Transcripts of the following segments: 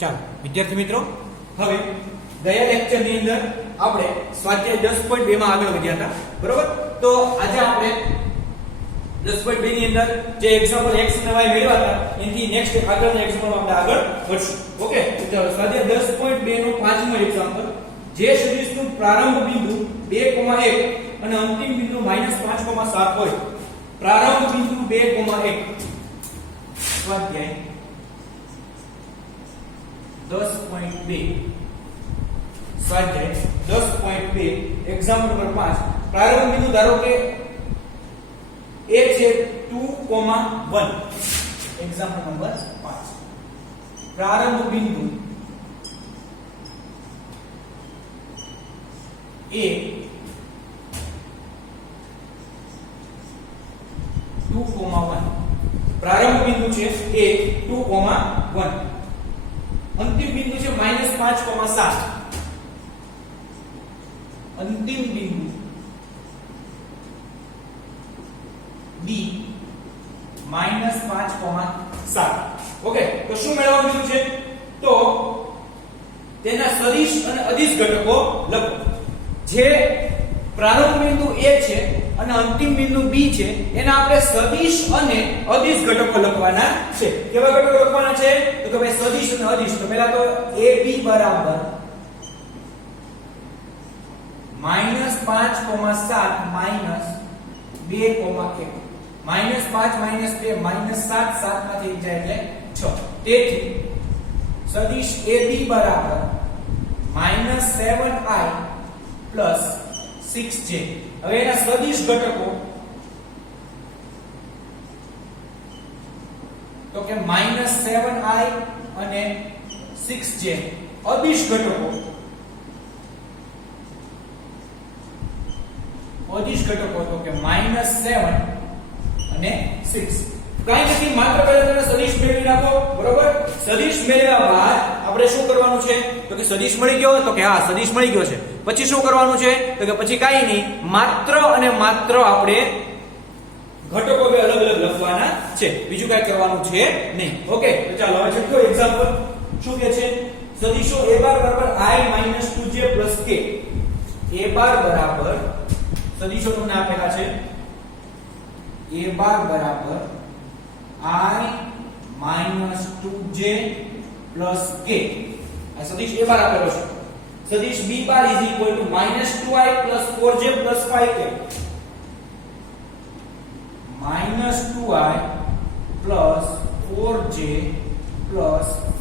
ચાલો વિદ્યાર્થી મિત્રો, હવે ગયા લેક્ચર ની અંદર આપણે સ્વાધ્યાય 10.2 માં આગળ વધ્યા હતા, બરોબર? તો આજે આપણે 10.2 ની અંદર જે એક્ઝામ્પલ x અને y મેળવ્યા હતા એની નેક્સ્ટ આગળના એક્ઝામ્પલમાં આપણે આગળ વધશું. ઓકે, તો ચાલો સ્વાધ્યાય 10.2 નો પાંચમો એક્ઝામ્પલ. જે સદિશનું પ્રારંભ બિંદુ 2,1 અને અંતિમ બિંદુ -5,7 હોય. પ્રારંભ બિંદુ 2,1. સ્વાધ્યાય 10.2 સ્વાધ્યાય 10.2 એક્ઝામ્પલ નંબર 5. પ્રારંભ બિંદુ ધારો કે a છે 2,1. Example number 5. પ્રારંભ બિંદુ a 2,1. પ્રારંભ બિંદુ છે a 2,1. અંતિમ બિંદુ છે -5,7. અંતિમ બિંદુ b -5,7. ઓકે, તો શું મેળવવાનું કીધું છે? તો તેના સદિશ અને અદિશ ઘટકો લખો. જે પ્રારંભ બિંદુ a છે અને અંતિમ બિંદુ b છે એના આપણે સદિશ અને અદિશ ઘટકો લખવાના છે. કેવા ઘટકો લખવાના છે? તો કે ભાઈ સદિશ અને અદિશ. તો પહેલા તો ab બરાબર -5,7 -2,1. -5 -2 -7 7 માંથી જાય એટલે 6. તેથી સદિશ ab બરાબર -7i 6j. હવે એના સદિશ ઘટકો તો કે -7i અને 6j. અદિશ ઘટકો તો કે -7 અને 6. કાઈ નથી, માત્ર પહેલા તમે સદિશ મેળવી નાખો, બરોબર? સદિશ મેળવ્યા બાદ આપણે શું કરવાનું છે? તો કે સદિશ મળી ગયો, તો કે હા સદિશ મળી ગયો છે. પછી શું કરવાનું છે? તો કે પછી કાઈ નહીં, માત્ર અને માત્ર આપણે ઘટકો બે અલગ અલગ લખવાના છે, બીજું કાઈ કરવાનું છે નહીં. ઓકે, તો ચાલો હવે છઠ્ઠો એક્ઝામ્પલ શું કહે છે? સદિશો a બાર બરાબર i - 2j + k. a બાર બરાબર સદિશો તમને આપેલા છે a બાર બરાબર i - 2j + k. આ સદિશ a બાર આપેલો છે. સદિશ b બાર = -2i + 4j + 5k. -2i + 4j +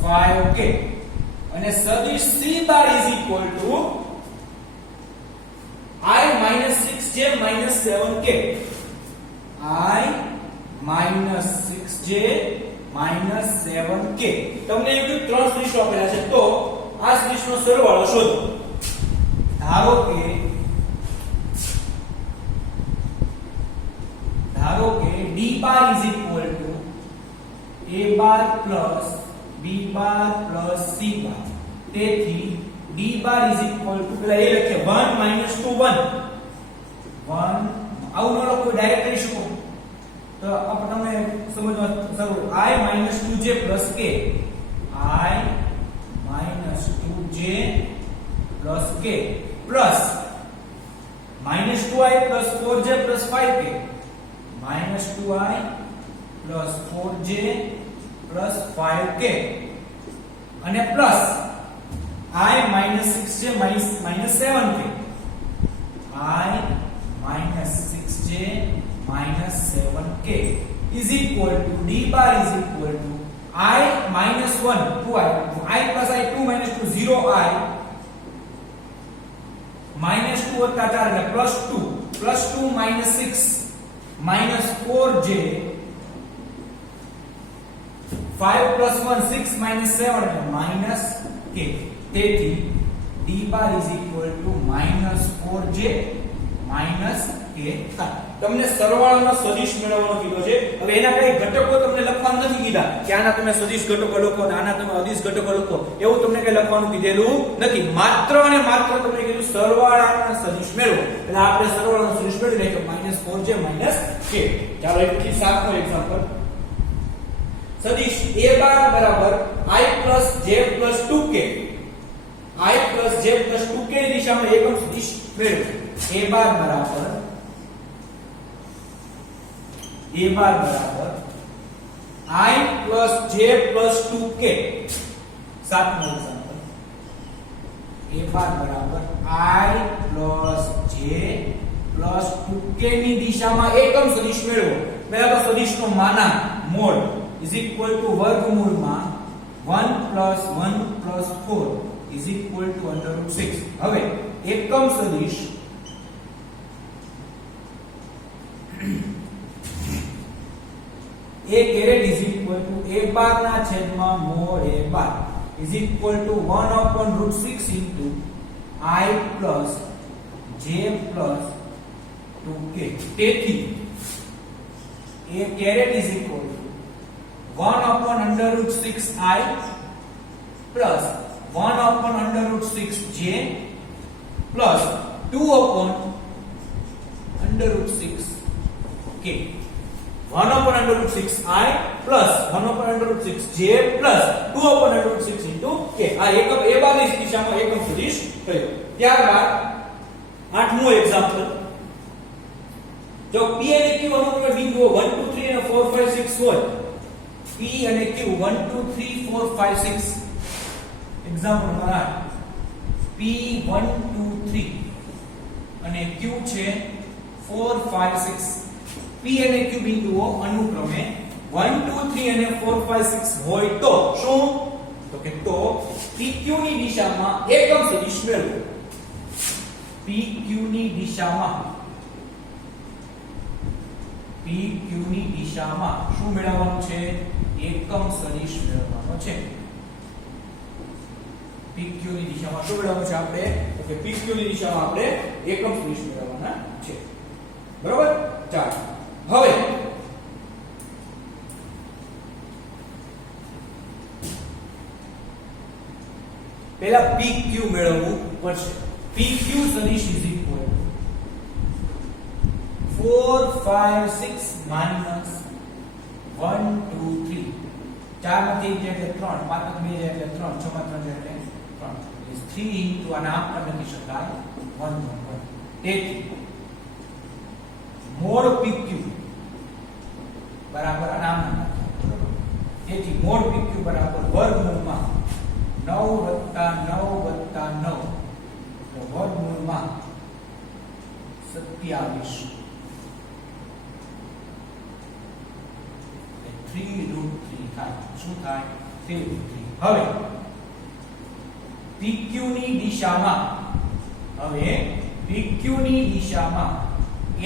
5k. અને સદિશ c bar = i - 6j - 7k. i - 6j - 7k. તમને એક ત્રણ સદિશો આપેલા છે, તો આ સદિશનો સરવાળો શોધો. ધારો કે d bar = a bar + b bar + c બાર. તેથી d બાર = પેલા એ લખીએ 1 - 2 1. આવું ન લખો, ડાયરેક્ટ કરી શકો તો આપણે તમને સમજવા સરળ. i - 2j + k. i - 2j + k plus -2i + 4j + 5k. -2i + 4j + 5k. અને plus i - 6j - 7k. i - 6j - 7k is equal to d bar is equal to i - 1 2i. I plus i 2 - 2 0i -2 + 4 એટલે +2 +2 - 6 -4j 5 + 1 6 - 7 એટલે -k. તેથી d bar is equal to -4j - k. તમને સરવાળાનો સદિશ મેળવવાનો કીધો છે. હવે એના કઈ ઘટકો તમને લખવાનું નથી કીધા કે આના તમે સદિશ ઘટકો લખો અને આના તમે અદિશ ઘટકો લખો, એવું તમને કઈ લખવાનું કીધેલું નથી. માત્ર અને માત્ર તમને કીધું સરવાળાના સદિશ મેળવો. એટલે આપણે સરવાળાનો સદિશ મેળવી લઈએ -4j - k. ચાલો એક થી 7નો એક્ઝામ્પલ. સદિશ a બાર બરાબર i plus j plus 2k i plus j plus 2k ની દિશામાં એકમ સદિશ મેળવો. a બાર બરાબર i plus j plus 2k. સાતમું એક્ઝામ્પલ a બાર બરાબર i plus j plus 2k ની દિશામાં એકમ સદિશ મેળવો. પહેલા તો સદિશનો માનાંક મોડ is equal to વર્ગમૂળમાં 1 plus 1 plus 4 is equal to under root 6. હવે એકમ સદિશ a caret is equal to a bar ના છેદમાં mod a bar is equal to 1 upon root 6 into I plus j plus 2k. તેથી a caret is equal to 1 upon under root 6i plus 1 upon under root 6j plus 2 upon under root 6k. 1 upon under root 6i plus 1 upon under root 6j plus 2 upon under root 6 into k. આ એકમ a બાર ની દિશામાં એકમ સદિશ થયો. ત્યારબાદ આઠમું example, જો p અને q અનુક્રમે બિંદુઓ 1 2 3 અને 4 5 6 હોય. p અને q 1 2 3 4 5 6. એક્ઝામ્પલ નંબર 8 p 1 2 3 અને q છે 4 5 6. p અને q બિંદુઓ અનુક્રમે 1 2 3 અને 4 5 6 હોય તો શું? તો કે તો pq ની દિશામાં એકમ સદિશ મેળવો. pq ની દિશામાં શું મેળવવાનું છે? એકમ સદિશ મેળવવાનો છે. pq ની દિશામાં શું મેળવવાનું છે આપણે? તો કે pq ની દિશામાં આપણે એકમ સદિશ મેળવવાના છે. બરોબર? ચાલો હવે પહેલા pq મેળવવું પડશે. pq સદિશ is equal to 4 5 6 minus 1 2 3. 4 માંથી 1 એટલે 3, 5 માંથી 2 એટલે 3, 6 માંથી 3 એટલે 3 is 3 into આ નામ પણ લખી શકાય 1 1. તેથી મોડ pq બરાબર આ નામ લખાય. તેથી મોડ pq બરાબર વર્ગમૂળમાં 9 + 9 + 9 તો વર્ગમૂળમાં 27 3√3 થાય. શું થાય? 3√3. હવે pq ની દિશામાં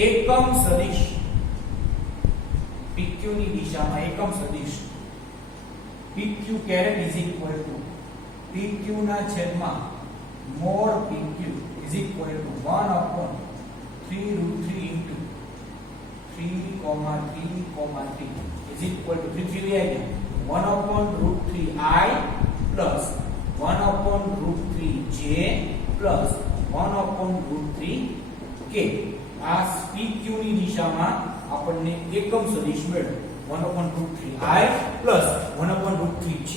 એકમ સદિશ pq caret is equal to pq ના છેદમાં mod pq is equal to 1 upon 3√3 into 3,3,3 is equal to 3 લઈ આવ્યા 1 upon √3i plus 1 upon √3j plus 1 upon √3k. આ pq ની દિશામાં આપણને એકમ સદિશ મળ્યો 1 upon √3i plus 1 upon √3j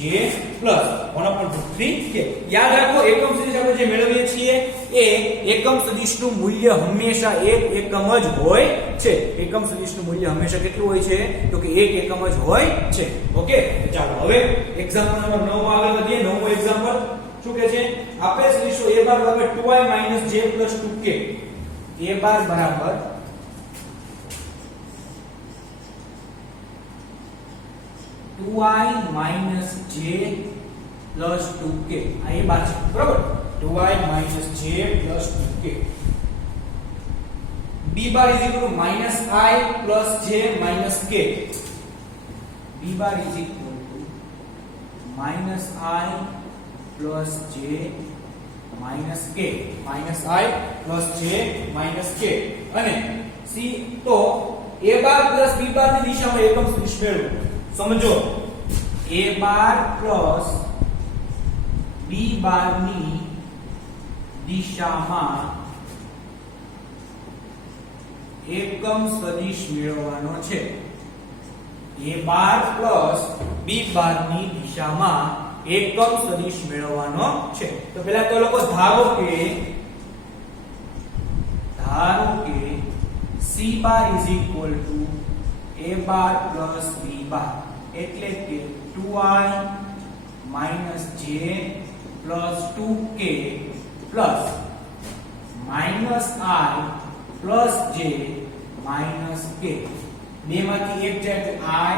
plus 1 upon √3k. યાદ રાખો એકમ સદિશ આપણે જે મેળવીએ છીએ એ એકમ સદિશનું મૂલ્ય હંમેશા એક એકમ જ હોય છે. એકમ સદિશનું મૂલ્ય હંમેશા કેટલું હોય છે? તો કે એક એકમ જ હોય છે. ઓકે, ચાલો હવે એક્ઝામ્પલ નંબર 9 માં આગળ વધીએ. નવમો એક્ઝામ્પલ શું કહે છે? આપેલ સદિશો a બાર બરાબર 2i - j + 2k. a બાર બરાબર 2i - j plus 2k. આ એ બાર છે. બરાબર? 2i - j plus 2k. b bar is equal to -i plus j minus k. b bar is equal to -i plus j minus k. -i plus j minus k. અને c તો a bar plus b bar ની દિશામાં એકમ સદિશ મેળવો. સમજો a bar plus b bar ની દિશામાં એકમ સદિશ મેળવવાનો છે. a bar plus b bar ની દિશામાં એકમ સદિશ મેળવવાનો છે. તો પહેલા તો લોકો ધારો કે C bar is equal to A bar plus B બાર એટલે કે 2i minus j plus 2k plus minus i plus j minus k. બેમાંથી એક જાય તો i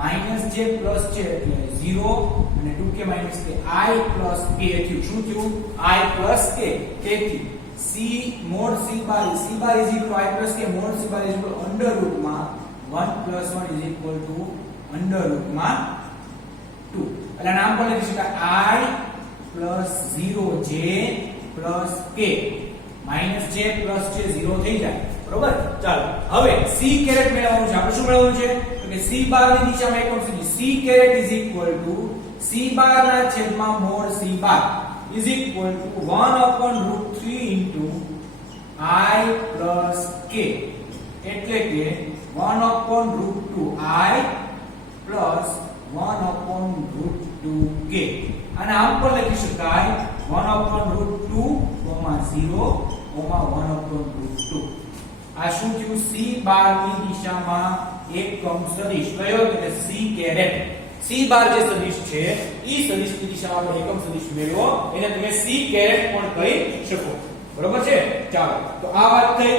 minus j plus j એટલે 0 અને 2k minus k i plus k થયું. શું થયું? i plus k. તેથી C mod C bar is equal to I plus k mod C bar is equal to under root માં 1 plus 1 is equal to under root માં 2. એટલે નામ પર લખી શકાય I plus 0j plus k minus j plus j 0 થઈ જાય. બરોબર? ચાલો હવે C કેરેટ મેળવવાનું છે. આપણે શું મેળવવાનું છે? તો કે C બાર ની દિશામાં એકમ સદિશ C caret is equal to C bar ના છેદમાં mod C bar is equal to 1 upon root 3 into I plus k એટલે કે 1 upon root 2 I plus 1 upon root 2 k. અને આમ પણ લખી શકાય 1 upon root 2, 0, 1 upon root 2. આ શું થયું? C બાર ની દિશામાં એકમ સદિશ કયો? તો કે C કેરેટ. C બાર જે સદિશ છે ઈ સદિશની દિશામાં આપણે એકમ સદિશ મેળવો એને તમે C કેરેટ પણ કહી શકો. બરોબર છે? ચાલો તો આ વાત થઈ.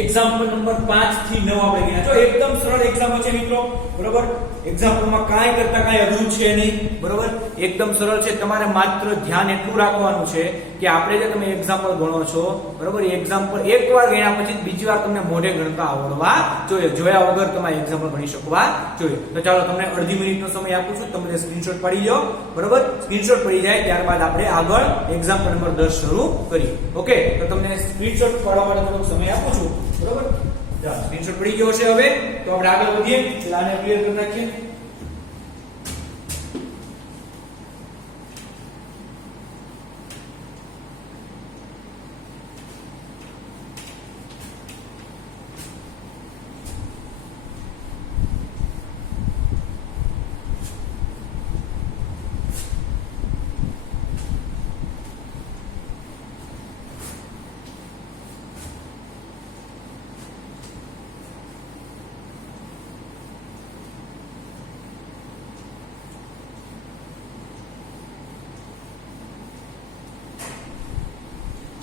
એક્ઝામ્પલ નંબર 5 થી 9 આપણે ગયા. જો એકદમ સરળ એક્ઝામ્પલ છે મિત્રો. બરોબર? એક્ઝામ્પલમાં કાંઈ કરતા કાંઈ અઘરું છે નહીં. બરોબર? એકદમ સરળ છે. તમારે માત્ર ધ્યાન એટલું રાખવાનું છે કે આપણે જે તમે એક્ઝામ્પલ ગણો છો, બરોબર, એ એક્ઝામ્પલ એકવાર ગણ્યા પછી બીજી વાર તમને મોઢે ગણતા આવડવા જોઈએ. જોયા વગર તમારે એક્ઝામ્પલ ગણી શકવા જોઈએ. તો ચાલો તમને અડધી મિનિટનો સમય આપું છું. તમે સ્ક્રીનશોટ પાડી લો. બરોબર? સ્ક્રીનશોટ પડી જાય ત્યારબાદ આપણે આગળ એક્ઝામ્પલ નંબર 10 શરૂ કરીએ. ઓકે? તો તમને સ્ક્રીનશોટ પાડવા માટે થોડો સમય આપું છું. બરોબર? ચાલો સ્ક્રીનશોટ પડી ગયો છે. હવે તો આપણે આગળ વધીએ. આને ક્લિયર કરી નાખીએ.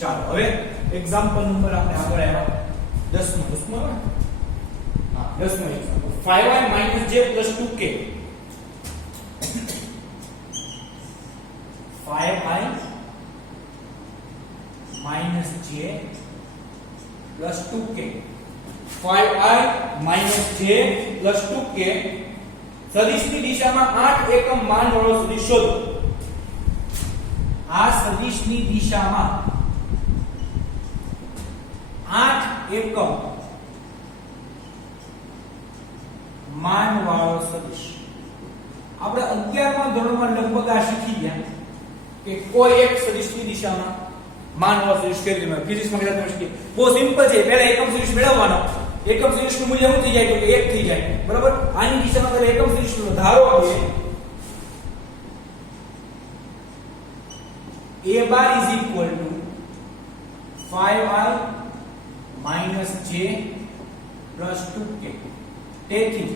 ચાલો હવે એક્ઝામ્પલ નંબર આપણે આગળ આવ્યા 10મો. હા 10મો example 5i - j + 2k. 5i - j + 2k. 5i - j + 2k સદિશની દિશામાં 8 એકમ માન વાળો સદિશ શોધો. આ સદિશની દિશામાં 8 એકમ માન વાળો સદિશ. આપણે 11મા ધોરણમાં લગભગ આ શીખી ગયા કે કોઈ એક સદિશની દિશામાં માન વાળો સદિશ કેવી રીતે ફિઝિક્સમાં કદાચ તમે શીખી. બહુ સિમ્પલ છે. પહેલા એકમ સદિશ મેળવવાનો. એકમ સદિશનું મૂલ્ય શું થઈ જાય? તો કે 1 થઈ જાય. બરાબર? આની દિશામાં પહેલા એકમ સદિશનો ધારો કે A bar is equal to 5i minus j plus 2k. તેથી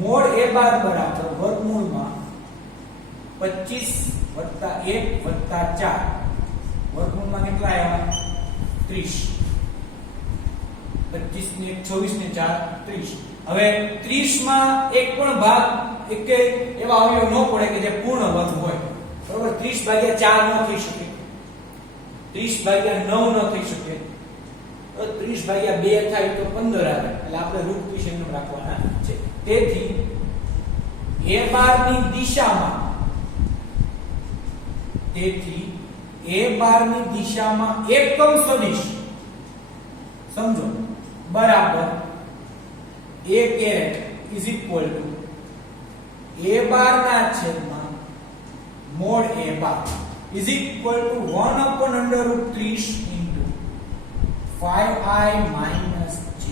મોડ a બાર બરાબર વર્ગમૂળમાં 25 વત્તા 1 વત્તા 4 વર્ગમૂળમાં કેટલા આવ્યા? 30. 25 ને 1 24 ને 4 30. હવે 30 માં એક પણ ભાગ એક એવા અવયવ ન પડે કે જે પૂર્ણ વર્ગ હોય. બરોબર? 30 ભાગ્યા 4 ન થઈ શકે. 30 ભાગ્યા 9 ન થઈ શકે. 30 ભાગ્યા 2 થાય તો 15 આવે. એટલે આપણે રૂટ વિશે એમ રાખવાના છે. તેથી a બાર ની દિશામાં એકમ સદિશ સમજો બરાબર a caret is equal to a bar ના છેદમાં mod a bar is equal to 1 upon under root 3 into 5i minus j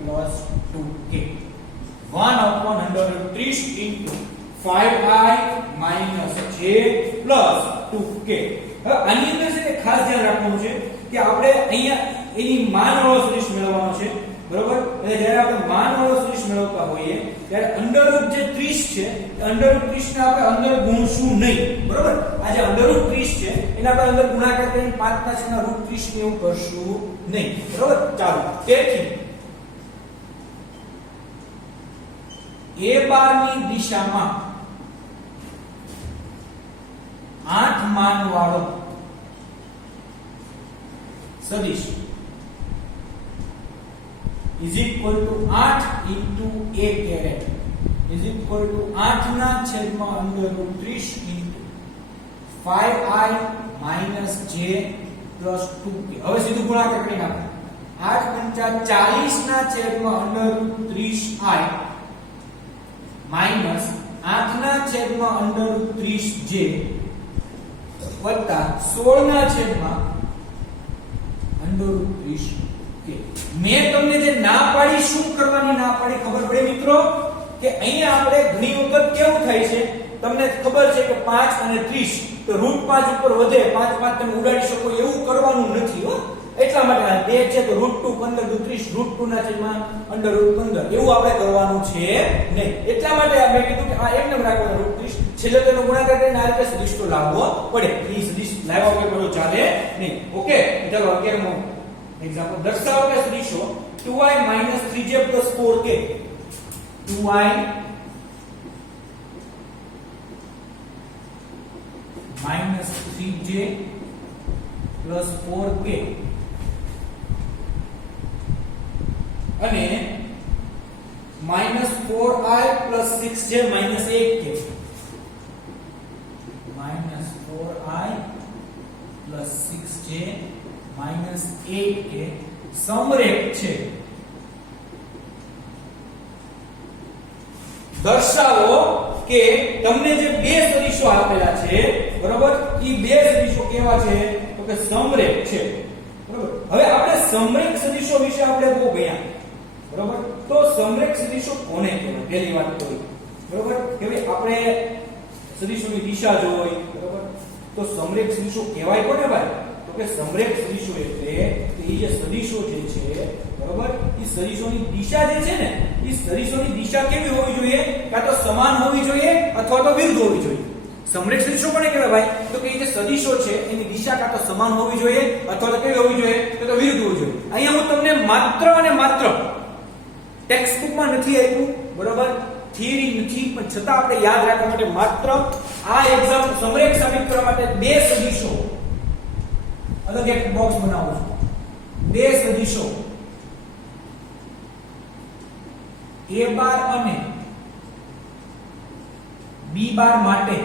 plus 2k. 1 upon under root 3 into 5i - j + 2k. હવે આની અંદર છે ને ખાસ ધ્યાન રાખવાનું છે કે આપણે અહીંયા એની માનવાળો સદિશ મેળવવાનો છે, બરોબર? એટલે જ્યારે આપણે માનવાળો સદિશ મેળવતા હોઈએ ત્યારે અંડરરૂટ જે 30 છે એ અંડરરૂટ 30 ને આપણે અંદર ગુણશું નહીં, બરોબર? આ જે અંડરરૂટ 30 છે એને આપણે અંદર ગુણાકાર કરીને 5 ના √30 ને એવું કરશું નહીં, બરોબર? ચાલો, તેથી a બારની દિશામાં 8 માનવાળો સદિશ is equal to 8 into a caret is equal to 8 ના છેદમાં √30 into 5i - j plus 2k. હવે સીધું ગુણાકાર કરી નાખો. 8 × 40 ના છેદમાં √30i minus 8 ના છેદમાં √30j વત્તા 16 ના છેદમાં √30k. મેં તમને જે ના પાડી, શું કરવાની ના પાડી ખબર પડે મિત્રો? કે અહીંયા આપણે ઘણી વખત કેવું થાય છે, તમને ખબર છે કે 5 અને 30 તો √5 ઉપર વધે, 5 5 તમે ઉડાડી શકો એવું કરવાનું નથી હો. એટલા માટે 2 છે તો √2 15 × 30 √2 ના છેદમાં √15 એવું આપણે કરવાનું છે નહીં. એટલા માટે આપણે કીધું કે આ એમને રાખવાનું √30, છેલ્લે તેનો ગુણાકાર કરીને આ રીતે સદિશ તો લાવવો પડે. એ સદિશ લાવવા વગર બધું ચાલે નહીં. ઓકે, ચાલો 11મો એક્ઝામ્પલ દર્શાવો કે સદિશો 2i - 3j + 4k 2i - 3j + 4k અને -4i + 6j - 8k 4i + 6j - 8k સમરેખ છે. દર્શાવો કે તમને જે બે સદિશો આપેલા છે, બરોબર, ઈ બે સદિશો કેવા છે? તો કે સમરેખ છે, બરોબર? હવે આપણે સમરેખ સદિશો વિશે આપણે બહુ ભણ્યા, બરોબર? તો સમરેખ સદિશો કોને કહેવાય? પહેલી વાત તો બરોબર કે ભાઈ આપણે સદિશોની દિશા જોઈ, બરોબર? તો સમરેખ સદિશો કહેવાય કોને ભાઈ? તો કે સમરેખ સદિશો એટલે એ જે સદિશો જે છે, બરોબર, એ સદિશોની દિશા જે છે ને, એ સદિશોની દિશા કેવી હોવી જોઈએ? કાં તો સમાન હોવી જોઈએ અથવા તો વિરુદ્ધ હોવી જોઈએ. સમરેખ સદિશો કોને કહેવાય ભાઈ? તો કે જે સદિશો છે એની દિશા કાં તો સમાન હોવી જોઈએ અથવા તો કેવી હોવી જોઈએ? તો વિરુદ્ધ હોવી જોઈએ. અહીંયા હું તમને માત્ર અને માત્ર ટેક્સ્ટ બુકમાં નથી આપ્યું, બરોબર, થિયરી નથી, પણ છતાં આપણે યાદ રાખવા માટે માત્ર આ એક્ઝામ સમરેખ સાબિત કરવા માટે બે સદિશો અલગ એક બોક્સ બનાવું છું. બે સદિશો a બાર અને b બાર માટે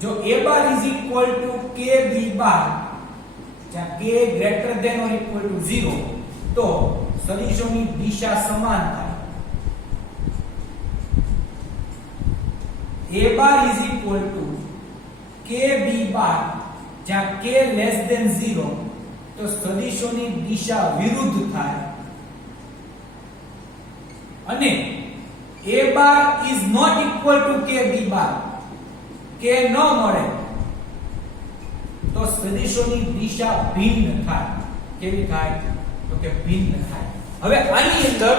જો a બાર = k b બાર જ્યાં k > 0 તો સદિશોની દિશા સમાન થાય. a બાર = k b બાર જ્યાં k < 0 તો સદિશોની દિશા વિરુદ્ધ થાય. અને a bar ≠ k b bar, k ન મળે તો સદિશોની દિશા ભિન્ન થાય. કેવી થાય? તો કે ભિન્ન થાય. હવે આની અંદર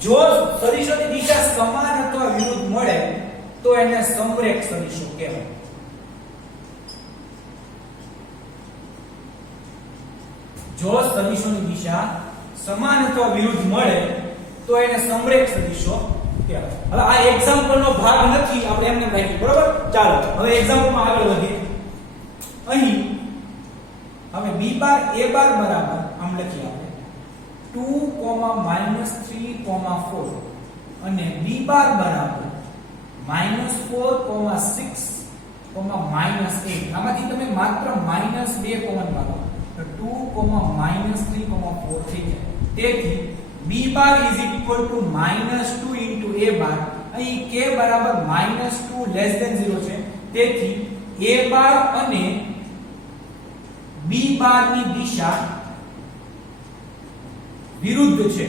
જો સદિશોની દિશા સમાન અથવા વિરુદ્ધ મળે તો એને સમરેખ સદિશો કહેવાય. જો સદિશોની દિશા સમાન અથવા વિરુદ્ધ મળે તો એને સમરેખ સદિશો કહેવાય. હવે આ એક્ઝામ્પલ નો ભાગ નથી, આપણે એમને રાખીએ, બરોબર? ચાલો હવે એક્ઝામ્પલ માં આગળ વધીએ. અહીં હવે b બાર a બાર બરાબર આમ લખીએ આપણે 2, -3, 4 અને b બાર બરાબર -4, 6, -8. આમાંથી તમે માત્ર -2 કોમન કાઢો તો 2, -3, 4 થઈ જાય. તેથી b બાર = -2 * a બાર. અહીં k બરાબર -2 < 0 છે. તેથી a બાર અને b બાર ની દિશા વિરુદ્ધ છે.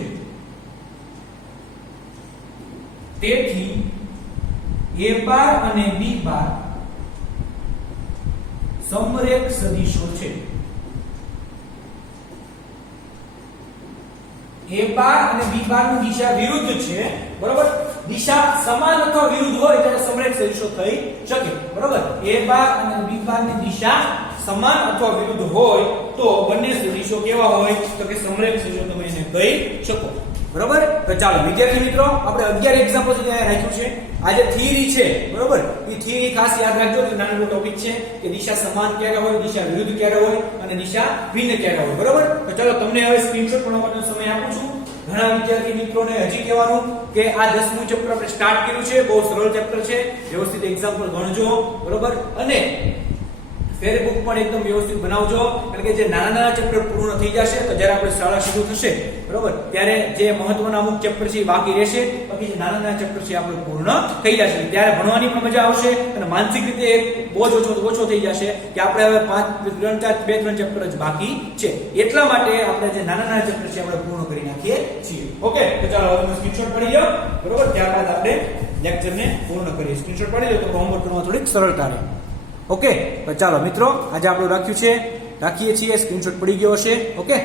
તેથી a બાર અને b બાર સમરેખ સદિશો છે. a બાર અને b બાર ની દિશા વિરુદ્ધ છે, બરોબર. દિશા સમાન અથવા વિરુદ્ધ હોય ત્યારે સમરેખ સદિશો થઈ શકે, બરોબર. a બાર અને b બાર ની દિશા સમાન અથવા વિરુદ્ધ હોય તો બંને સદિશો કેવા હોય તો કે સમરેખ સદિશો તમે એને કહી શકો, બરોબર. તો ચાલો વિદ્યાર્થી મિત્રો, આપણે 11 એક્ઝામ્પલ સુધી અહીંયા રાખ્યું છે. આ જે થિયરી છે, બરોબર, એ થિયરી ખાસ યાદ રાખજો કે નાનો ટોપિક છે કે દિશા સમાન ક્યારે હોય, દિશા વિરુદ્ધ ક્યારે હોય અને દિશા ભિન્ન ક્યારે હોય, બરોબર. તો ચાલો તમને હવે સ્ક્રીનશોટ બનાવવાનો સમય આપું છું. ઘણા વિદ્યાર્થી મિત્રોને હજી કહેવાનું કે આ 10મું ચેપ્ટર આપણે સ્ટાર્ટ કર્યું છે, બહુ સરળ ચેપ્ટર છે, વ્યવસ્થિત એક્ઝામ્પલ ગણજો, બરોબર. અને ફેરબુક પણ એકદમ વ્યવસ્થિત બનાવજો, કારણ કે જે નાના ચેપ્ટર પૂર્ણ થઈ જશે તો જ્યારે આપણે શાળા શરૂ થશે, બરોબર, ત્યારે જે મહત્વના અમુક ચેપ્ટર છે બાકી રહેશે, બાકી જે નાના ચેપ્ટર છે આપણે પૂર્ણ થઈ જશે, ત્યારે ભણવાની પણ મજા આવશે અને માનસિક રીતે બોજ ઓછો થઈ જશે કે આપણે હવે 2-3 ચેપ્ટર જ બાકી છે. એટલા માટે આપણે જે નાના ચેપ્ટર છે આપણે પૂર્ણ કરી નાખીએ છીએ. ઓકે, તો ચાલો તમે સ્ક્રીનશોટ પડી જાઓ, બરોબર. ત્યારબાદ આપણે લેક્ચરને પૂર્ણ કરીએ. સ્ક્રીનશોટ પડી જાઓ તો હોમવર્ક કરવામાં થોડીક સરળતા રહે. ઓકે, તો ચાલો મિત્રો, આજે આપણું રાખીએ છીએ, સ્ક્રીનશોટ પડી ગયો હશે. ઓકે.